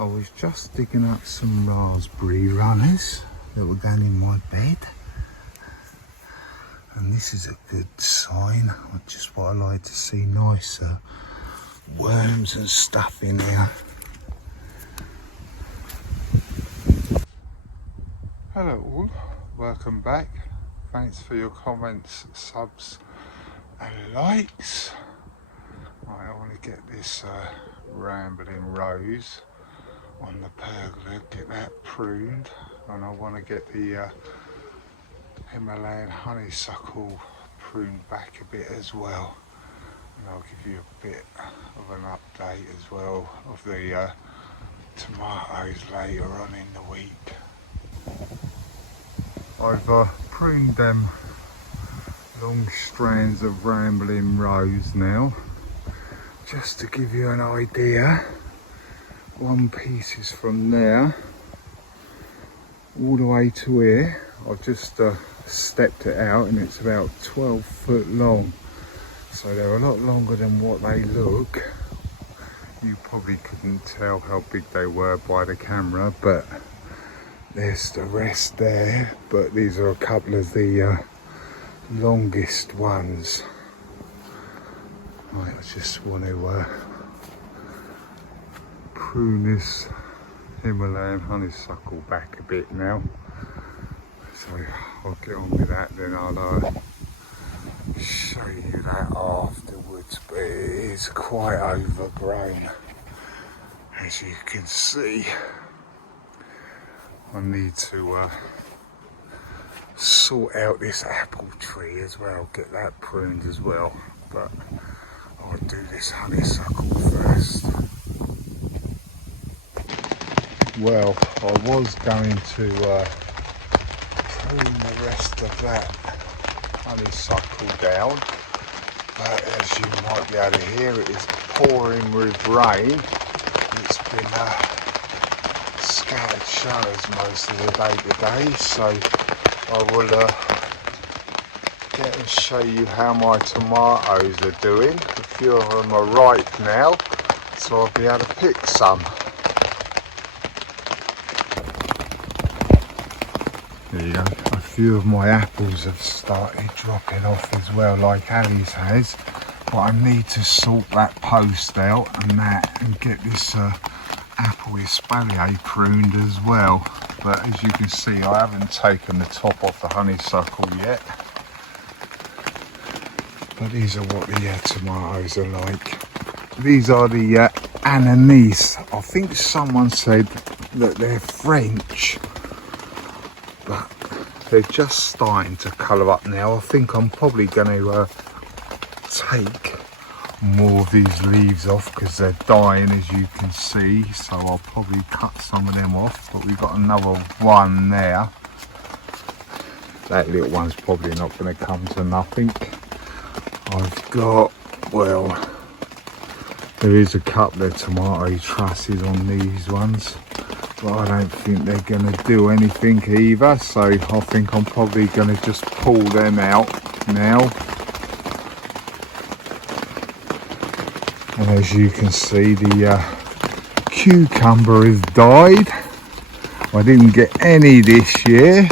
I was just digging up some raspberry runners that were going in my bed, and this is a good sign. Just what I like to see, nice worms and stuff in there. Hello all, welcome back. Thanks for your comments, subs and likes. Right, I want to get this rambling rose on the pergola, get that pruned, and I want to get the Himalayan honeysuckle pruned back a bit as well. And I'll give you a bit of an update as well of the tomatoes later on in the week. I've pruned them long strands of rambling rose now, just to give you an idea. One piece is from there all the way to here. I've just stepped it out and it's about 12 foot long, so they're a lot longer than what they look. You probably couldn't tell how big they were by the camera, but there's the rest there. But these are a couple of the longest ones. Right, I just want to prune this Himalayan honeysuckle back a bit now. So I'll get on with that, then I'll show you that afterwards. But it is quite overgrown, as you can see. I need to sort out this apple tree as well, get that pruned as well, but I'll do this honeysuckle first. Well, I was going to prune the rest of that honeysuckle down, but as you might be able to hear, it is pouring with rain. It's been scattered showers most of the day today, so I will get and show you how my tomatoes are doing. A few of them are ripe now, so I'll be able to pick some. There you go. A few of my apples have started dropping off as well, like Ali's has. But I need to sort that post out and that, and get this apple espalier pruned as well. But as you can see, I haven't taken the top off the honeysuckle yet. But these are what the tomatoes are like. These are the ananas. I think someone said that they're French, but they're just starting to colour up now. I think I'm probably going to take more of these leaves off because they're dying, as you can see, so I'll probably cut some of them off. But we've got another one there. That little one's probably not going to come to nothing. I've got, well, there is a couple of tomato trusses on these ones, but I don't think they're going to do anything either, so I think I'm probably going to just pull them out now. And as you can see, the cucumber has died. I didn't get any this year,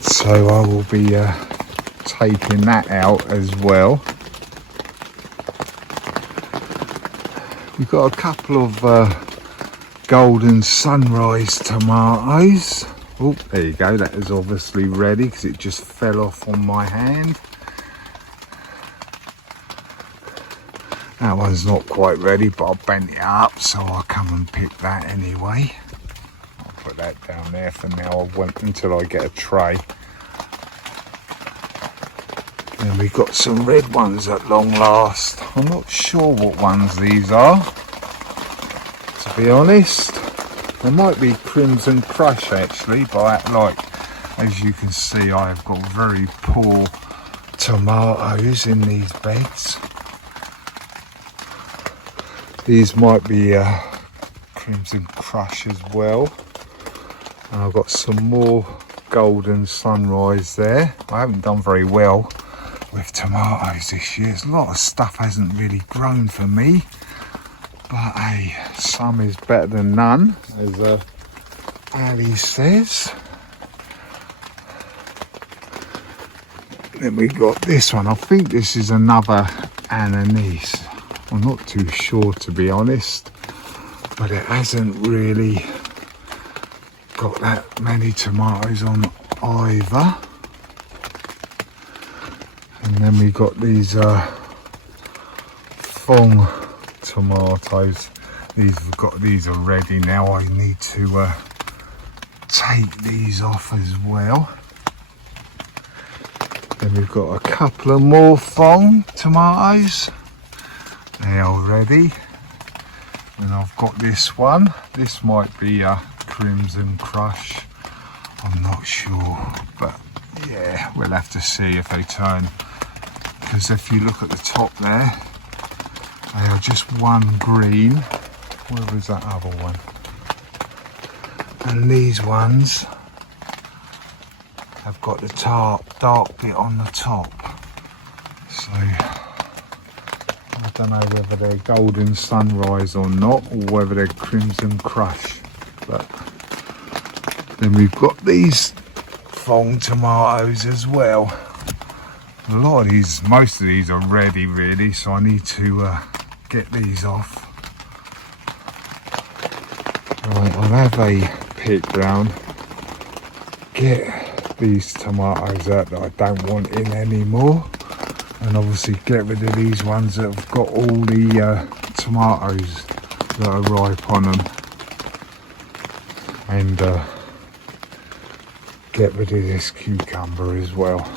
so I will be taking that out as well. We've got a couple of golden sunrise tomatoes. Oh, there you go, that is obviously ready because it just fell off on my hand. That one's not quite ready, but I bent it up, so I'll come and pick that anyway. I'll put that down there for now. I'll wait until I get a tray. And we've got some red ones at long last. I'm not sure what ones these are, to be honest. They might be Crimson Crush actually, but like, as you can see, I have got very poor tomatoes in these beds. These might be Crimson Crush as well. And I've got some more golden sunrise there. I haven't done very well with tomatoes this year. A lot of stuff hasn't really grown for me. But hey, some is better than none, as Ali says. Then we got this one. I think this is another anise. I'm not too sure, to be honest, but it hasn't really got that many tomatoes on either. And then we got these thong tomatoes. These are ready now. I need to take these off as well. Then we've got a couple of more thong tomatoes. They are ready. And I've got this one. This might be a Crimson Crush. I'm not sure, but yeah, we'll have to see if they turn. Because if you look at the top there, they are just one green. Where was that other one? And these ones have got the dark bit on the top. So I don't know whether they're Golden Sunrise or not, or whether they're Crimson Crush. But then we've got these thong tomatoes as well. A lot of these, most of these are ready really, so I need to get these off. Right, I'll have a pick round, get these tomatoes out that I don't want in anymore, and obviously get rid of these ones that have got all the tomatoes that are ripe on them, and get rid of this cucumber as well.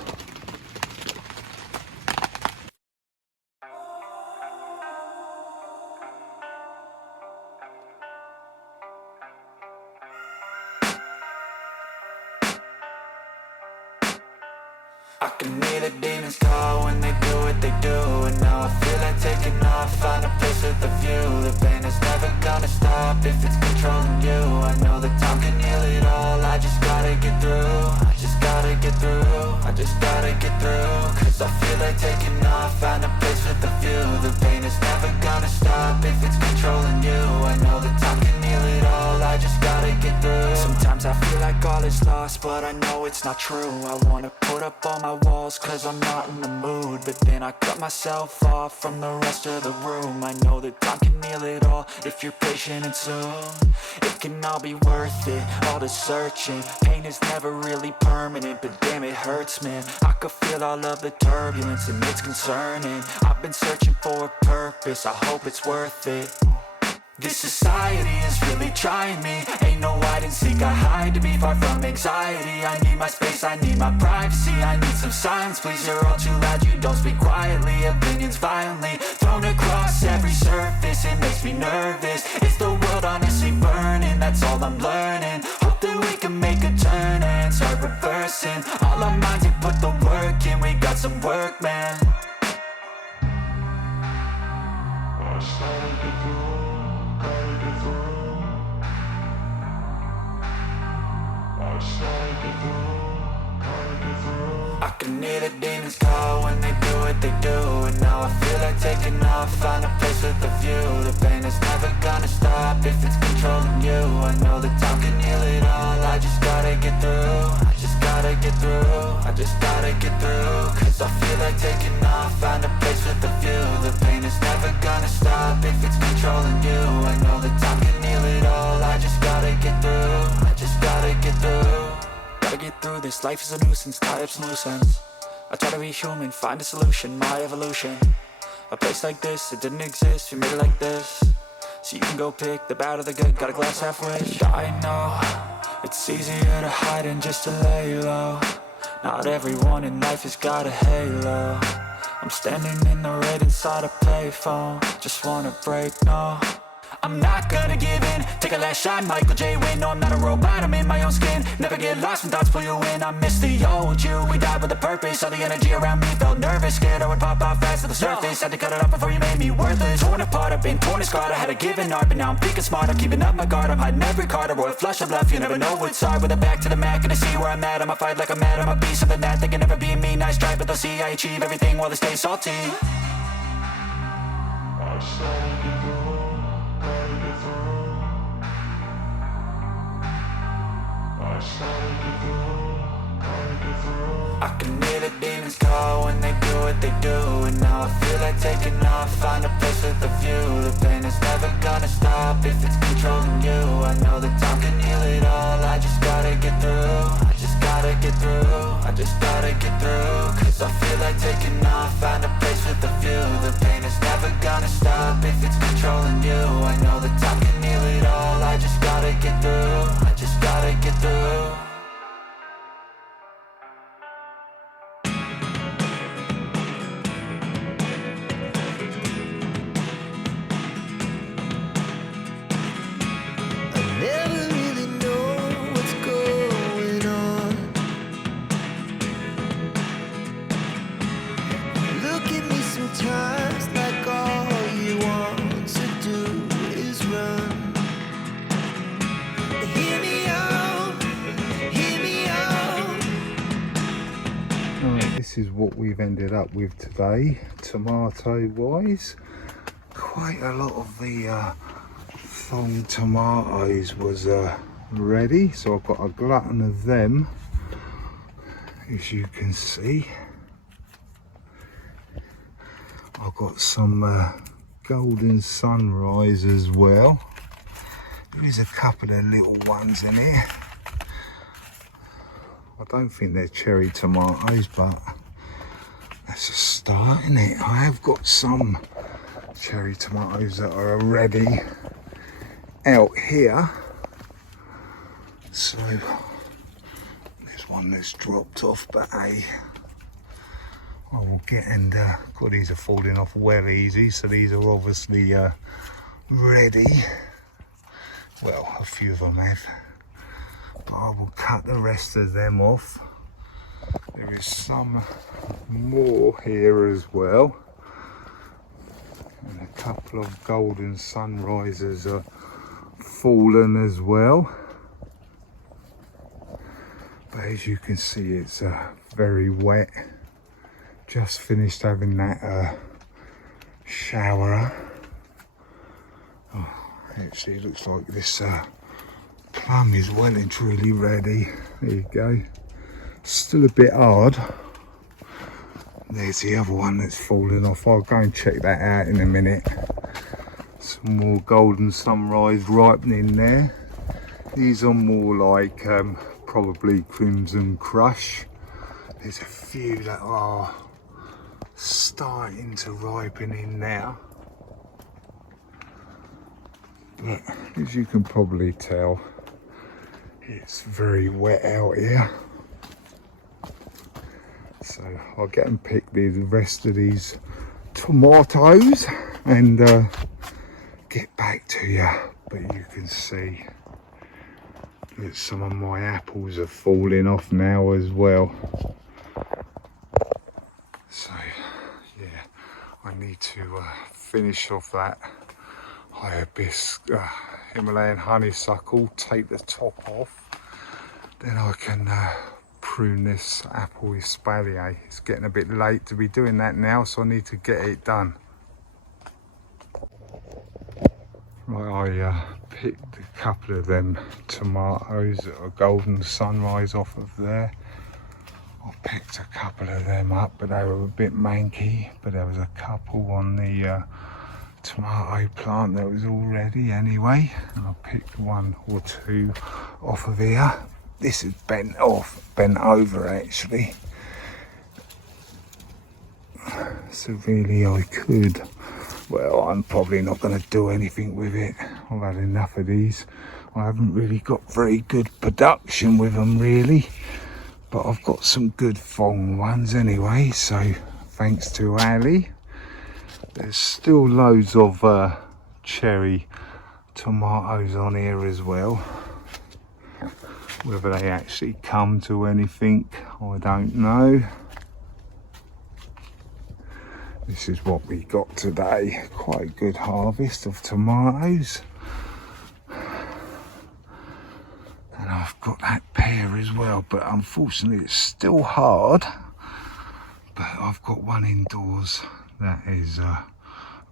I can hear the demons call when they do what they do. And now I feel like taking off, find a place with a view. The pain is never gonna stop if it's controlling you. I know that time can heal it all, I just gotta get through. I just gotta get through, I just gotta get through. Cause I feel like taking off, find a place with a view. The pain is never gonna stop if it's controlling you. I know that time can heal it all, I just gotta get through. Sometimes I feel like all is lost, but I know it's not true. I wanna put up all my walls cause I'm not in the mood, but then I cut myself off from the rest of the room. I know that time can heal it all if you're patient, and soon it can all be worth it, all the searching. Pain is never really permanent, but damn it hurts, man. I could feel all of the turbulence and it's concerning. I've been searching for a purpose, I hope it's worth it. This society is really trying me. Ain't no hide and seek, I hide to be far from anxiety. I need my space, I need my privacy. I need some silence, please, you're all too loud. You don't speak quietly, opinions violently thrown across every surface. It makes me nervous, it's the world honestly burning. That's all I'm learning, hope that we can make a turn and start reversing. All our minds, we put the work in, we got some work, man. I can hear the demons call when they do what they do. And now I feel like taking off, find a place with a view. The pain is never gonna stop if it's controlling you. I know that time can heal it all, I just gotta get through. I just gotta get through, I just gotta get through. Cause I feel like taking off, find a place with a view. The pain is never gonna stop if it's controlling you. I know that time can heal it all, I just gotta get through. I just gotta get through. Gotta get through this, life is a nuisance, tie up some loose ends. I try to be human, find a solution, my evolution. A place like this, it didn't exist, we made it like this. So you can go pick the bad or the good, got a glass halfway. I know, it's easier to hide than just to lay low. Not everyone in life has got a halo. I'm standing in the red inside a payphone. Just wanna break, no, I'm not gonna give in. Take a last shot, Michael J. Win. No, I'm not a robot, I'm in my own skin. Never get lost when thoughts pull you in. I miss the old you, we died with a purpose. All the energy around me felt nervous, scared I would pop off fast to the surface. Had to cut it off before you made me worthless. Torn apart, I've been torn and scarred. I had a given art, but now I'm thinking smart. I'm keeping up my guard, I'm hiding every card. A royal flush of love, you never know what's hard. With a back to the mat, gonna see where I'm at. I'ma fight like I'm mad, I'ma be something that they can never be me. Nice try, but they'll see I achieve everything while they stay salty. I I can hear the demons call when they do what they do. And now I feel like taking off, find a place with a view. The pain is never gonna stop if it's controlling you. I know that time can heal it all, I just gotta get through. I just gotta get through, I just gotta get through. Cause I feel like taking off, find a place with a view. The pain is never gonna stop if it's controlling you. I know that time can heal it all, I just gotta get through. I just gotta get through. This is what we've ended up with today, tomato wise. Quite a lot of the thong tomatoes was ready, so I've got a glutton of them, as you can see. I've got some golden sunrise as well. There is a couple of little ones in here. I don't think they're cherry tomatoes, but that's a start, isn't it? I have got some cherry tomatoes that are already out here. So there's one that's dropped off, but I will get, and God, these are falling off well easy. So these are obviously ready. Well, a few of them have. But I will cut the rest of them off. There is some more here as well, and a couple of golden sunrises are fallen as well. But as you can see, it's very wet. Just finished having that shower. Oh, actually it looks like this plum is well and truly ready. There you go. Still a bit hard. There's the other one that's fallen off. I'll go and check that out in a minute. Some more golden sunrise ripening there. These are more like probably crimson crush. There's a few that are starting to ripen in now. But as you can probably tell, it's very wet out here. So I'll get and pick the rest of these tomatoes and get back to you. But you can see that some of my apples are falling off now as well. So yeah, I need to finish off that Himalayan honeysuckle, take the top off, then I can prune this apple espalier. It's getting a bit late to be doing that now, so I need to get it done. Right, I picked a couple of them tomatoes that are golden sunrise off of there. I picked a couple of them up, but they were a bit manky, but there was a couple on the tomato plant that was all ready anyway, and I picked one or two off of here. This is bent over actually, so really I could, well, I'm probably not going to do anything with it. I've had enough of these. I haven't really got very good production with them really, but I've got some good thong ones anyway, so thanks to Ali. There's still loads of cherry tomatoes on here as well. Whether they actually come to anything, I don't know. This is what we got today. Quite a good harvest of tomatoes. And I've got that pear as well, but unfortunately it's still hard. But I've got one indoors that is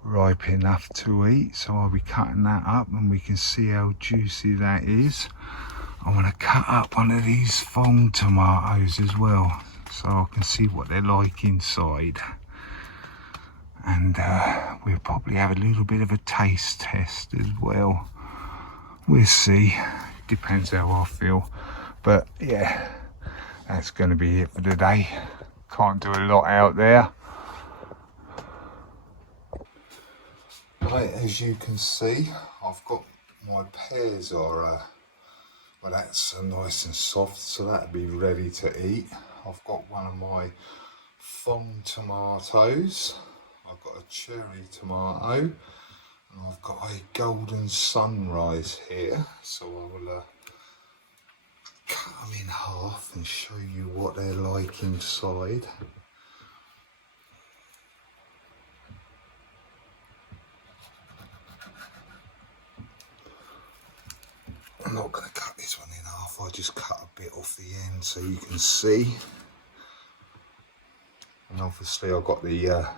ripe enough to eat, so I'll be cutting that up and we can see how juicy that is. I'm going to cut up one of these thong tomatoes as well, so I can see what they're like inside. And we'll probably have a little bit of a taste test as well. We'll see, depends how I feel. But yeah, that's going to be it for today. Can't do a lot out there. Right, as you can see, I've got my pears are, well, that's nice and soft, so that'll be ready to eat. I've got one of my thong tomatoes. I've got a cherry tomato, and I've got a golden sunrise here. So I will cut them in half and show you what they're like inside. I'm not going to cut this one in half, I just cut a bit off the end so you can see. And obviously I've got the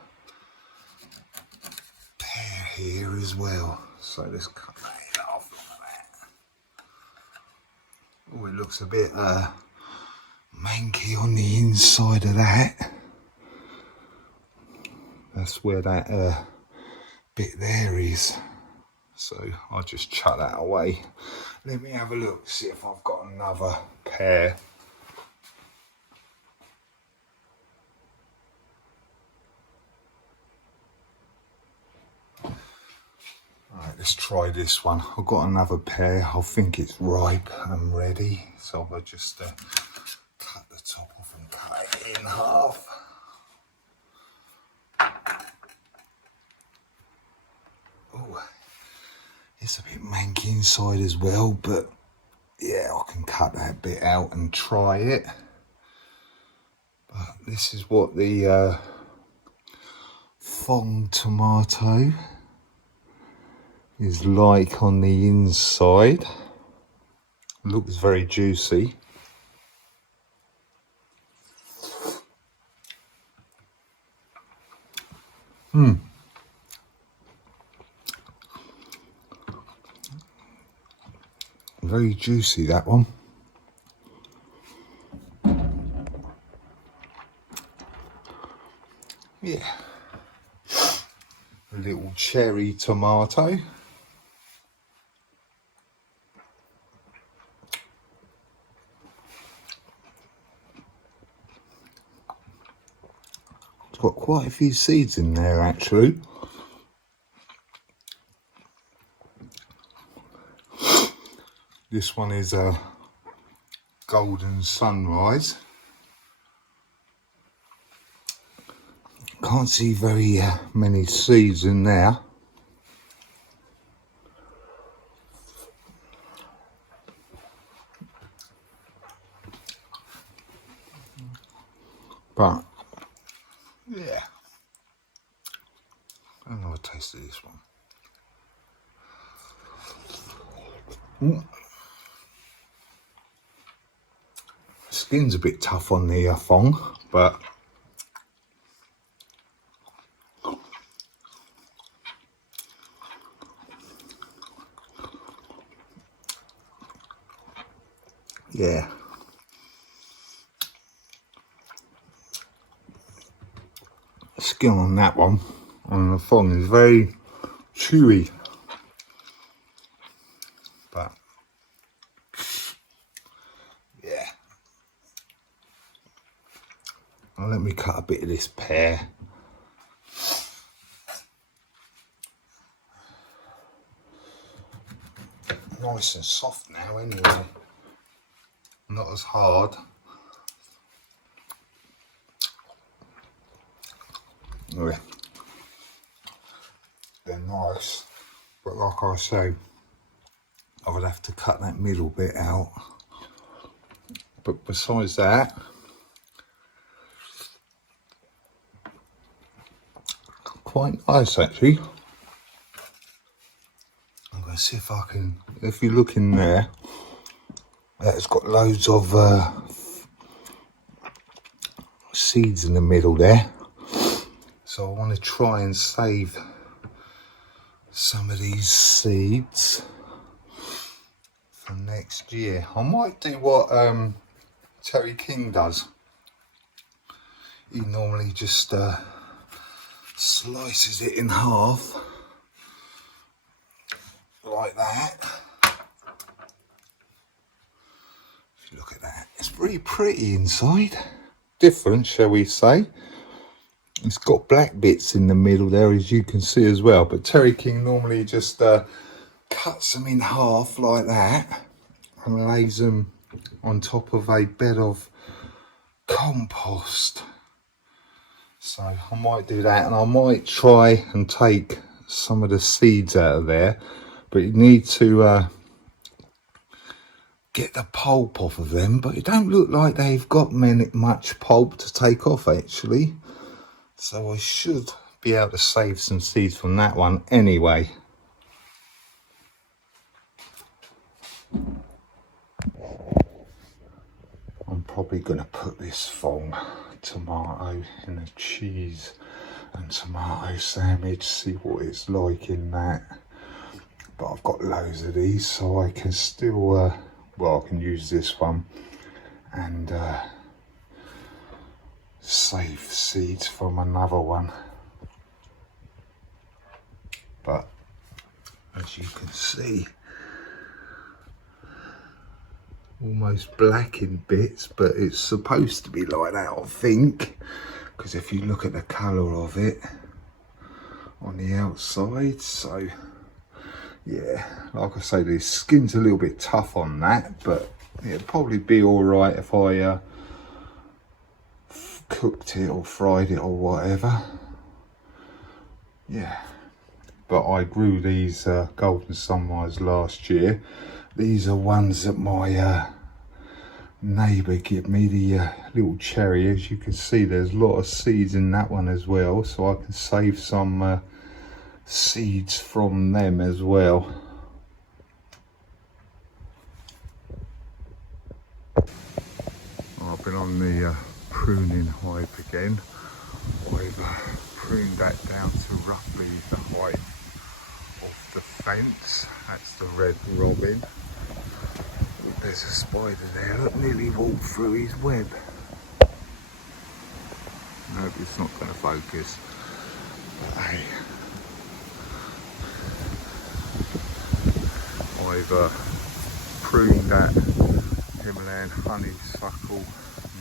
pear here as well, so let's cut that in half like that. Oh, it looks a bit manky on the inside of that. That's where that bit there is. So I'll just chuck that away. Let me have a look, see if I've got another pear. Right, let's try this one. I've got another pear. I think it's ripe and ready. So I'll just cut the top off and cut it in half. Oh, it's a bit manky inside as well, but yeah, I can cut that bit out and try it. But this is what the thong tomato is like on the inside. Looks very juicy. Very juicy, that one. Yeah. A little cherry tomato. It's got quite a few seeds in there actually. This one is a golden sunrise. Can't see very many seeds in there. But yeah, I know a taste of this one. Skin's a bit tough on the thong, but yeah, skin on that one on the thong is very chewy, but yeah. Well, let me cut a bit of this pear. Nice and soft now anyway, not as hard. Yeah. They're nice, but like I say, I would have to cut that middle bit out. But besides that, quite nice actually. I'm going to see if I can, if you look in there, it's got loads of seeds in the middle there. So I want to try and save some of these seeds for next year. I might do what Terry King does. He normally just slices it in half like that. If you look at that, it's pretty pretty inside. Different, shall we say. It's got black bits in the middle there, as you can see as well, but Terry King normally just cuts them in half like that and lays them on top of a bed of compost. So I might do that, and I might try and take some of the seeds out of there, but you need to get the pulp off of them, but it don't look like they've got much pulp to take off actually, so I should be able to save some seeds from that one anyway. I'm probably going to put this thong tomato in a cheese and tomato sandwich, see what it's like in that. But I've got loads of these, so I can still well, I can use this one and save seeds from another one. But as you can see, almost black in bits, but it's supposed to be like that, I think, because if you look at the colour of it on the outside. So yeah, like I say, the skin's a little bit tough on that, but it'd probably be all right if I cooked it or fried it or whatever. Yeah, but I grew these golden sunrise last year. These are ones that my neighbour gave me, the little cherry. As you can see, there's a lot of seeds in that one as well, so I can save some seeds from them as well. I've been on the pruning hype again. I've pruned that down to roughly the height of the fence. That's the red robin. Look, there's a spider there. Look, nearly walked through his web. Nope, it's not going to focus. But hey, I've pruned that Himalayan honeysuckle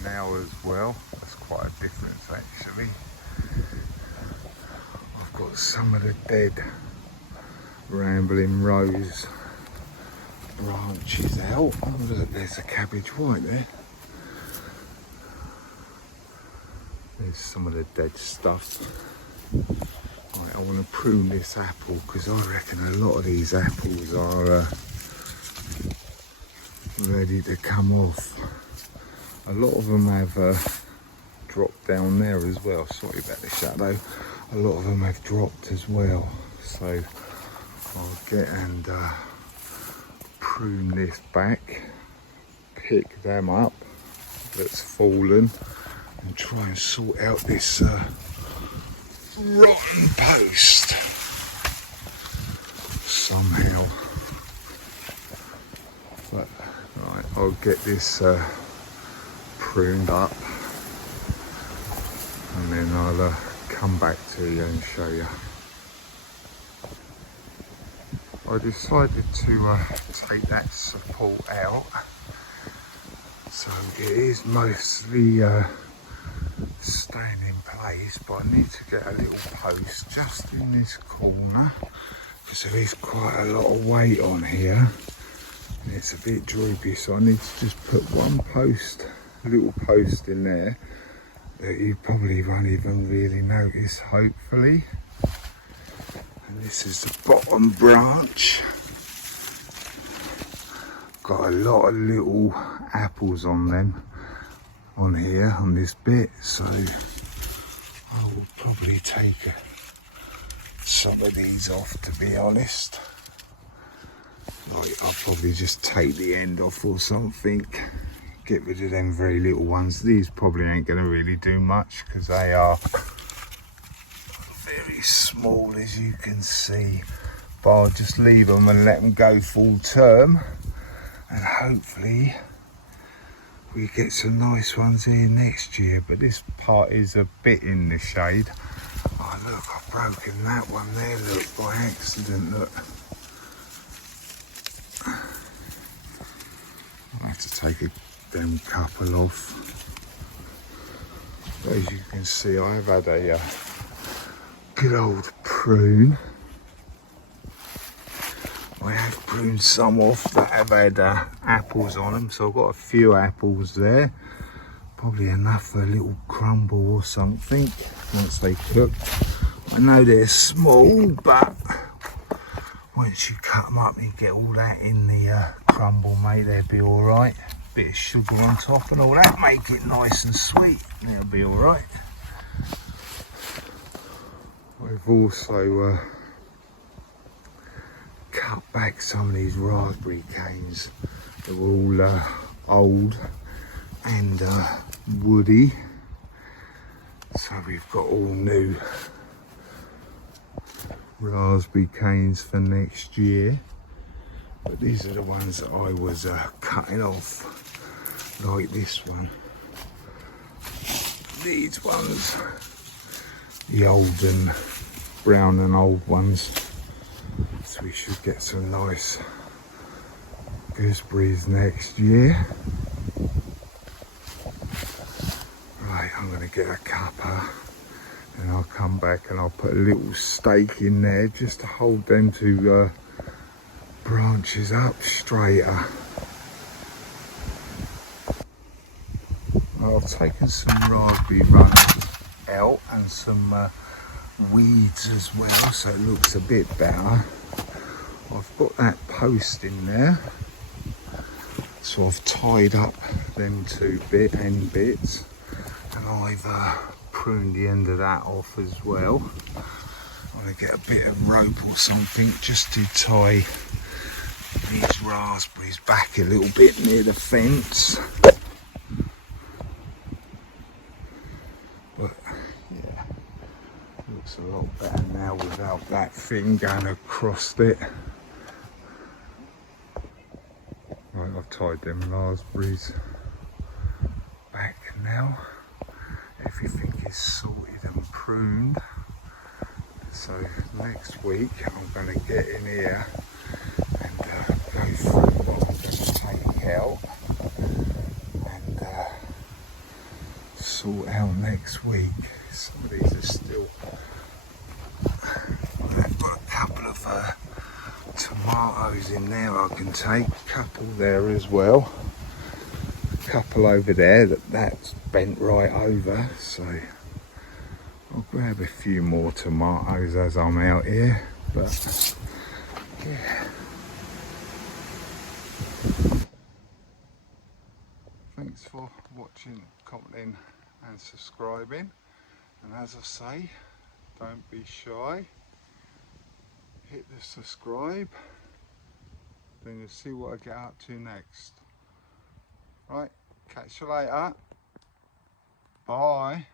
now as well. That's quite a difference actually. I've got some of the dead rambling rose branches out. Oh look, there's a cabbage white there. There's some of the dead stuff. Right, I want to prune this apple because I reckon a lot of these apples are ready to come off. A lot of them have dropped down there as well. Sorry about the shadow. A lot of them have dropped as well. So I'll get and prune this back, pick them up that's fallen, and try and sort out this rotten post somehow. But right, I'll get this pruned up and then I'll come back to you and show you. I decided to take that support out, so it is mostly staying in place, but I need to get a little post just in this corner because there is quite a lot of weight on here and it's a bit droopy, so I need to just put one post, little post in there that you probably won't even really notice, hopefully. And this is the bottom branch. Got a lot of little apples on them, on here, on this bit, so I will probably take some of these off, to be honest. Like, I'll probably just take the end off or something, get rid of them very little ones. These probably ain't going to really do much because they are very small, as you can see, but I'll just leave them and let them go full term and hopefully we get some nice ones here next year. But this part is a bit in the shade. Oh look, I've broken that one there, look, by accident, look. I'll have to take them couple off. But as you can see, I have had a good old prune. I have pruned some off that have had apples on them, so I've got a few apples there. Probably enough for a little crumble or something once they cook. I know they're small, but once you cut them up, you get all that in the crumble, mate, they'll be all right. Bit of sugar on top and all that, make it nice and sweet. They'll be all right. I've also cut back some of these raspberry canes. They're all old and woody. So we've got all new raspberry canes for next year. But these are the ones that I was cutting off, like this one. These ones, the old and brown and old ones. So we should get some nice gooseberries next year. Right, I'm going to get a cuppa and I'll come back and I'll put a little stake in there just to hold them two branches up straighter. I've taken some raspberry runners out and some weeds as well, so it looks a bit better. I've got that post in there, so I've tied up them two end bits, and I've pruned the end of that off as well. I'm going to get a bit of rope or something just to tie these raspberries back a little bit near the fence. But yeah, looks a lot better now without that thing going across it. Right, I've tied them raspberries back now. Everything is sorted and pruned. So next week I'm going to get in here and go through what I'm going to take out and sort out next week. Some of these are still... I've got a couple of tomatoes in there I can take, a couple there as well, a couple over there that's bent right over, so I'll grab a few more tomatoes as I'm out here. But yeah, thanks for watching, commenting and subscribing, and as I say, don't be shy, hit the subscribe, then you'll see what I get up to next. Right, catch you later, bye.